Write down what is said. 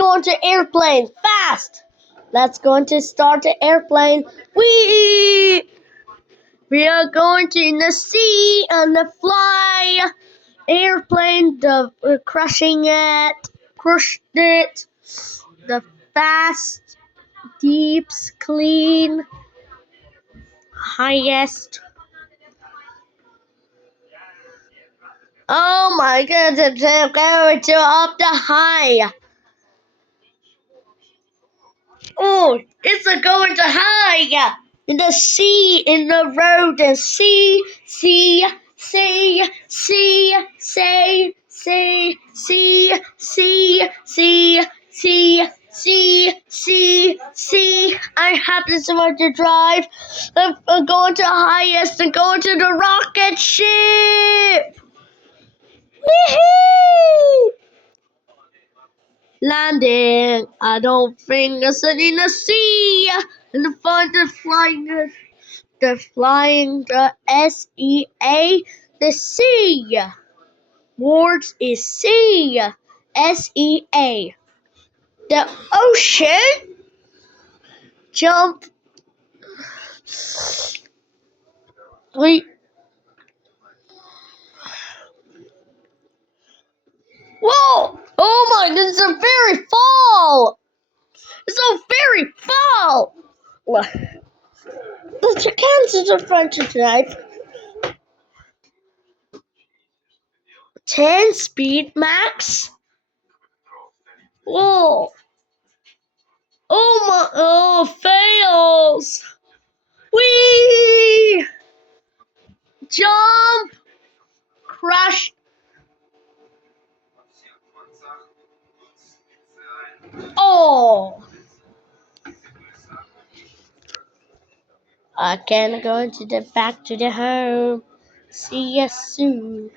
go into airplane fast. Let's go to start the airplane. We are going to in the sea and the fly airplane. The crushed it. The fast, deep, clean, highest. Oh my goodness! I'm going to up the high. Oh, it's a going to high in the sea, in the road, and sea, sea, sea, sea, sea, sea, sea, sea, sea, sea, sea, sea, sea. I happen to want to drive. I'm going to highest and going to the rocket ship. Woohoo! Landing. I don't think it's in the sea. And the fun the flying the SEA, the sea. Words is sea. SEA. The ocean. Jump. Wait. Whoa! Oh my goodness, it's a very fall. It's a very fall. The Kansas are French tonight. 10 speed max. Whoa. Oh my, oh, fails. Whee! Jump. Crash. Oh. I can go back to the home. See you soon.